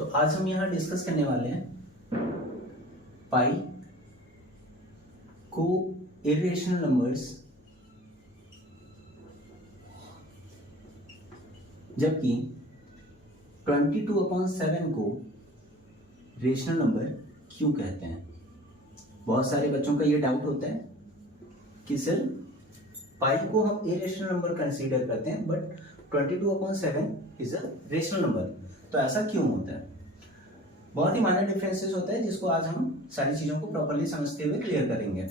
तो आज हम यहाँ डिस्कस करने वाले हैं पाई को इरेशनल नंबर्स, जबकि 22/7 को रेशनल नंबर क्यों कहते हैं। बहुत सारे बच्चों का ये डाउट होता है कि सर पाई को हम इरेशनल नंबर कंसीडर करते हैं but 22/7 is a rational number, तो ऐसा क्यों होता है। बहुत ही माइनर डिफरेंसेस होता है जिसको आज हम सारी चीजों को प्रॉपर्ली समझते हुए क्लियर करेंगे।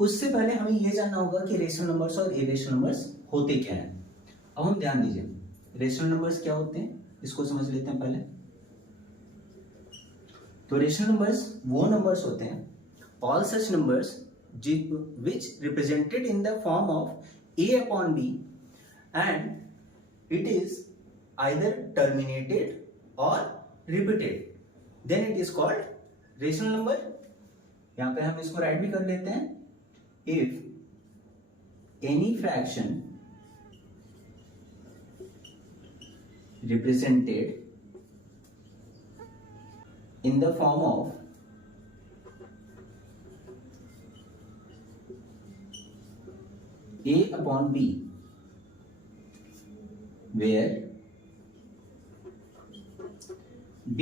उससे पहले हमें यह जानना होगा कि रेशनल नंबर्स और इरेशनल नंबर्स होते क्या हैं। अब हम ध्यान दीजिए, रेशनल नंबर्स क्या होते हैं इसको समझ लेते हैं पहले। तो रेशनल नंबर्स वो नंबर्स होते हैं, all such numbers which represented in the form of a/b and it is either terminated or repeated, then it is called rational number। यहां पे हम इसको राइट भी कर लेते हैं, if any fraction represented in the form of a/b where b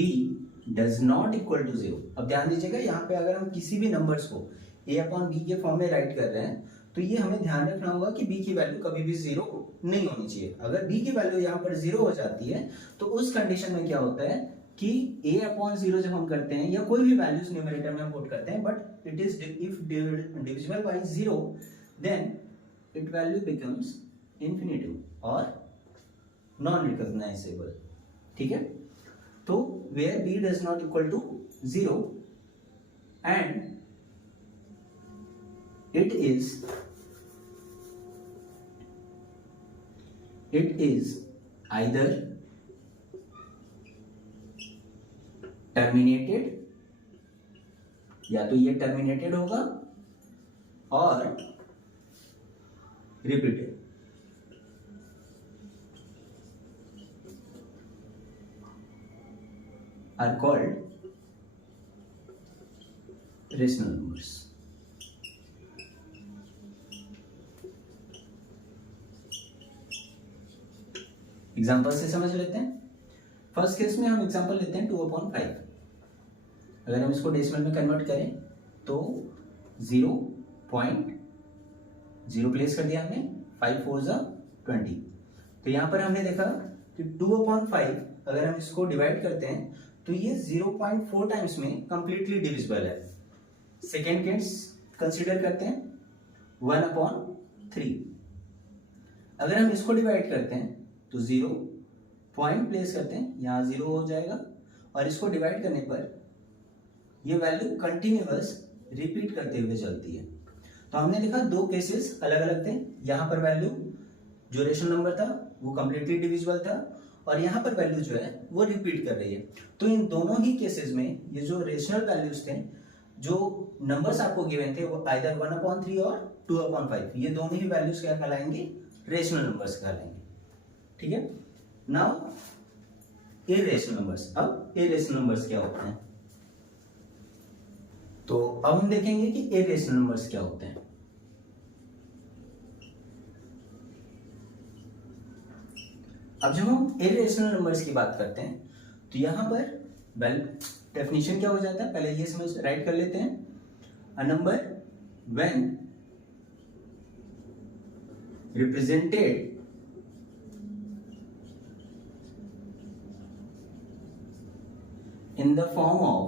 does not equal to 0। अब ध्यान दीजिएगा, यहाँ पे अगर हम किसी भी नंबर्स को a/b के फॉर्म में राइट कर रहे हैं तो ये हमें ध्यान रखना होगा कि b की वैल्यू कभी भी 0 नहीं होनी चाहिए। अगर b की वैल्यू यहाँ पर 0 हो जाती है तो उस कंडीशन में क्या होता है कि a/0 जब हम करते हैं या कोई भी वैल्यूज न्यूमरेटर में हम पुट करते हैं but it is if divisible by 0 then it value becomes infinitive or non recognizable। ठीक है, तो where b does not equal to 0 and it is either terminated, या तो ये terminated होगा और repeated। are called rational numbers। Example से समझ लेते हैं। फर्स्ट केस में हम एग्जाम्पल लेते हैं 2/5। अगर हम इसको डेसिमल में कन्वर्ट करें तो 0.0 प्लेस कर दिया हमने, 5 4 20। तो यहां पर हमने देखा कि 2/5 अगर हम इसको डिवाइड करते हैं तो ये 0.4 टाइम्स में कंप्लीटली डिविजिबल है। सेकेंड केस कंसीडर करते हैं 1/3। अगर हम इसको डिवाइड करते हैं तो 0 पॉइंट प्लेस करते हैं, यहां 0 हो जाएगा और इसको डिवाइड करने पर ये वैल्यू कंटिन्यूअस रिपीट करते हुए चलती है। तो हमने देखा दो केसेस अलग अलग थे। यहां पर वैल्यू जो रेशनल नंबर था वो कंप्लीटली डिविजिबल था और यहां पर वैल्यू जो है वो रिपीट कर रही है। तो इन दोनों ही केसेस में ये जो रेशनल वैल्यूज थे, जो नंबर्स आपको गिवन थे वो आइदर 1/3 और 2/5, ये दोनों ही वैल्यूज क्या कहलाएंगे, रेशनल नंबर्स कहलाएंगे। ठीक है, नाउ इरेशनल नंबर्स। अब इरेशनल नंबर्स क्या होते हैं, तो अब हम देखेंगे कि इरेशनल नंबर्स क्या होते हैं। अब जब हम इरेशनल नंबर्स की बात करते हैं तो यहां पर डेफिनेशन क्या हो जाता है, पहले ये समझ राइट कर लेते हैं। A number when represented in the form of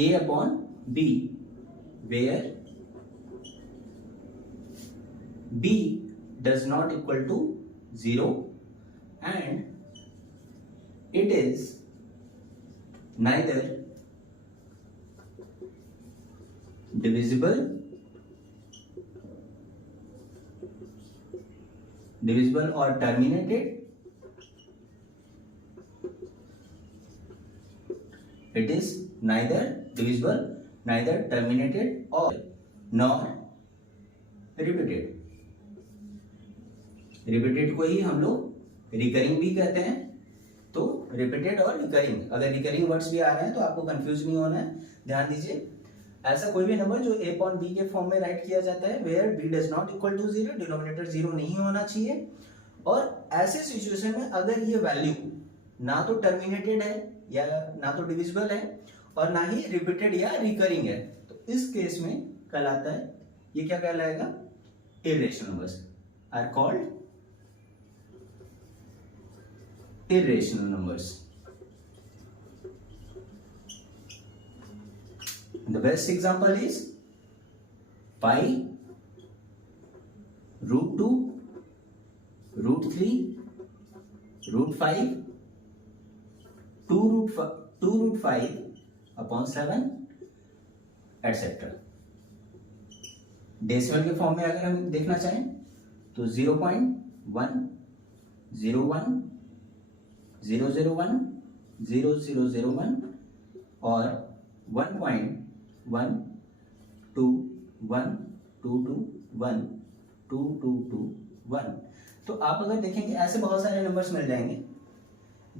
a/b where b does not equal to 0 and it is neither divisible or terminated, it is neither divisible, neither terminated or nor repeated। Repeated को ही हम लोग recurring भी कहते हैं। तो repeated और recurring, अगर recurring words भी आ रहे हैं तो आपको कंफ्यूज नहीं होना है, ध्यान दीजिए। ऐसा कोई भी नंबर जो a अपॉन b के फॉर्म में राइट किया जाता है where b does not equal to 0, denominator 0 नहीं होना चाहिए। और ऐसे सिचुएशन में अगर ये वैल्यू ना तो टर्मिनेटेड है या ना तो डिविजिबल है और ना ही रिपीटेड या रिकरिंग है, तो इस केस में कहलाता है, ये क्या कहलाएगा, irrational numbers are called irrational numbers. The best example is pi, root 2, root 3, root 5, 2 root 5 upon 7, etc. Decimal के फॉर्म में अगर हम देखना चाहें तो 0.1, 0.1, 0.001, 0.001 और 1.1, 2, 1, 2, 2, 1, 2, 2, 2, 1। तो आप अगर देखेंगे ऐसे बहुत सारे नंबर्स मिल जाएंगे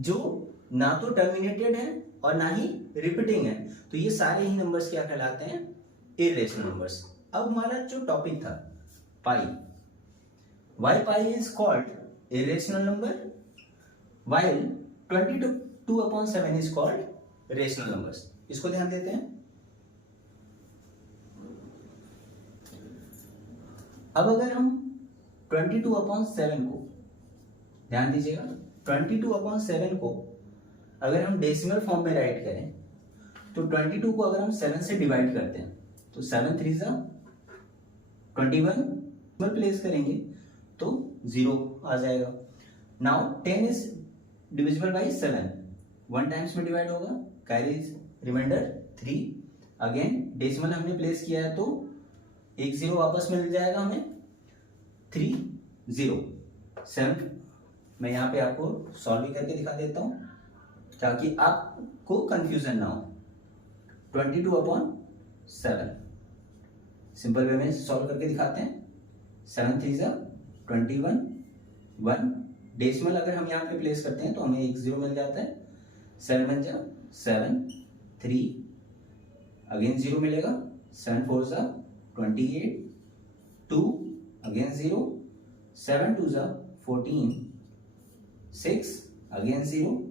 जो ना तो टर्मिनेटेड है और ना ही रिपीटिंग है, तो ये सारे ही नंबर्स क्या कहलाते हैं, इर्रेशनल नंबर्स। अब हमारा जो टॉपिक था pi, why pi is called irrational number while 22/7 is called rational numbers। इसको ध्यान देते हैं। अब अगर हम 22/7 को, ध्यान दीजिएगा, 22/7 को अगर हम डेसिमल फॉर्म में राइट करें तो 22 को अगर हम 7 से डिवाइड करते हैं तो 7 3 जा 21 में प्लेस करेंगे तो 0 आ जाएगा। Now 10 is divisible by 7, 1 times में डिवाइड होगा, कैरीज रिमाइंडर 3। अगेन डेसिमल हमने प्लेस किया है तो एक 0 वापस मिल जाएगा हमें, 3 0 7। मैं यहाँ पे आपको सॉल्व भी करके दिखा देता हूँ ताकि आपको कंफ्यूजन ना हो। 22/7 सिंपल वे में सॉल्व करके दिखाते हैं। 7 3 जा 21, 1 डेसिमल अगर हम यहाँ पे प्लेस करते हैं तो हमें एक 0 मिल जाता है, 7 1 जा 7, 3 अगेन 0 मिलेगा, 7 4 जा 28, 2 अगेन 0, 7 2 जा 14, 6 अगेन 0,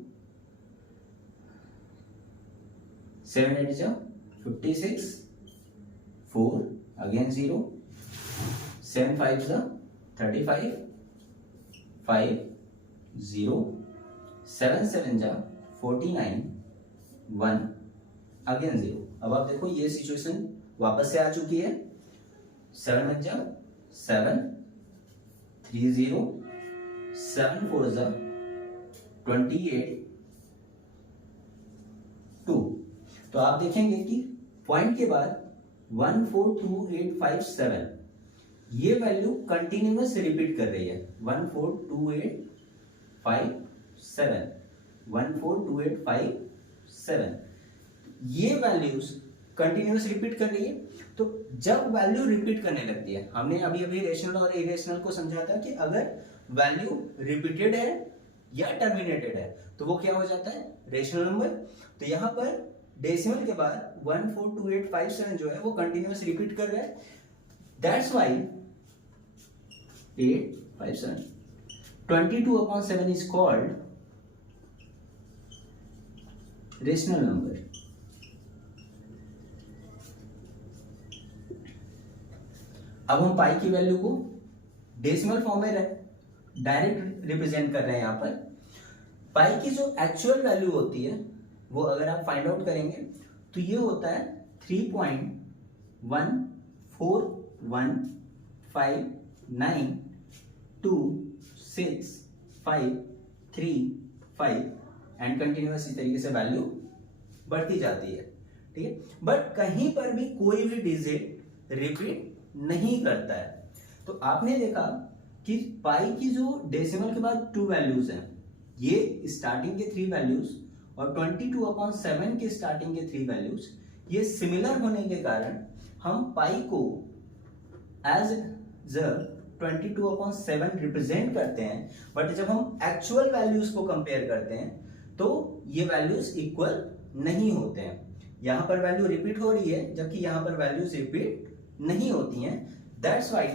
7 8 जा 56, 4 अगेन 0, 7 5 जा 35, 5 0, 7 7 जा 49, 1 अगेन 0। अब आप देखो ये सिचुएशन वापस से आ चुकी है। 7 1 जा 7, 3 0, 7 4 जा 28, 2। तो आप देखेंगे कि पॉइंट के बाद 1 4 2 8 5 7 ये वैल्यू कंटिन्यूअस रिपीट कर रही है। 1 4 2 8 5 7, 1 4 2 8 5 7 ये वैल्यूज कंटिन्यूअस रिपीट कर रही है। तो जब वैल्यू रिपीट करने लगती है, हमने अभी अभी रेशनल और इरेशनल को समझा था कि अगर वैल्यू रिपीटेड है या टर्मिनेटेड है तो वो क्या हो जाता है, रेशनल नंबर। तो यहां पर डेसिमल के बाद 1 4 2 8 5 7 जो है वो कंटिन्यूअस रिपीट कर रहा है। That's why 8 5 7 22/7 is called rational number। अब हम पाई की वैल्यू को डेसिमल फॉर्म में डायरेक्ट रिप्रेजेंट कर रहे हैं। यहां पर पाई की जो एक्चुअल वैल्यू होती है वो अगर आप फाइंड आउट करेंगे तो ये होता है 3.141592653 एंड कंटिन्यूअस इस तरीके से वैल्यू बढ़ती जाती है, ठीक है। बट कहीं पर भी कोई भी डिजिट रिपीट नहीं करता है। तो आपने देखा कि पाई की जो डेसिमल के बाद 2 वैल्यूज हैं, ये स्टार्टिंग के 3 वैल्यूज और 22/7 के स्टार्टिंग के 3 वैल्यूज ये सिमिलर होने के कारण हम पाई को एज द 22/7 रिप्रेजेंट करते हैं, बट जब हम एक्चुअल वैल्यूज को कंपेयर करते हैं तो ये वैल्यूज इक्वल नहीं होते हैं। यहां पर वैल्यू रिपीट हो रही है जबकि यहां पर वैल्यूज रिपीट नहीं होती हैं। That's why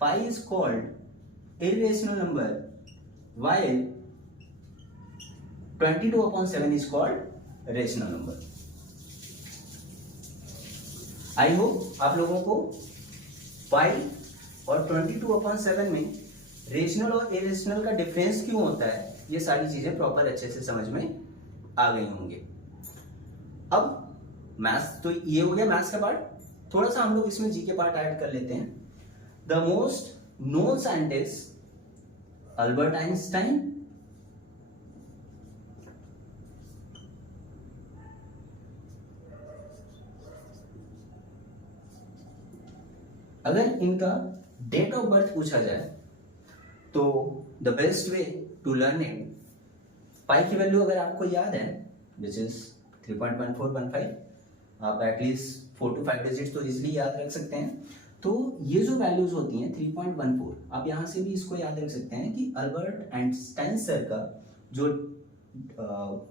pi is called irrational number while 22/7 is called rational number. I hope आप लोगों को पाई और 22/7 में रेशनल और इरेशनल का डिफरेंस क्यों होता है, ये सारी चीजें प्रॉपर अच्छे से समझ में आ गई होंगे। अब मैथ्स तो ये हो गया मैथ्स का पार्ट, थोड़ा सा हम लोग इसमें जी के पार्ट ऐड कर लेते हैं। The most known scientist Albert Einstein, अगर इनका डेट ऑफ बर्थ पूछा जाए तो the best way to learn it, pi की वैल्यू अगर आपको याद है विच इज 3.1415, आप एटलीस्ट 4 to 5 डिजिट तो इजिली याद रख सकते हैं। तो ये जो वैल्यूज होती हैं 3.14, आप यहां से भी इसको याद रख सकते हैं कि अल्बर्ट आइंस्टाइन सर का जो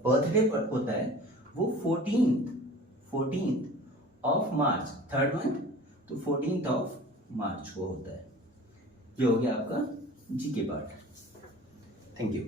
बर्थडे होता है वो 14th of March, third month, तो 14th ऑफ मार्च को होता है। ये हो गया आपका जी के पार्ट। Thank you.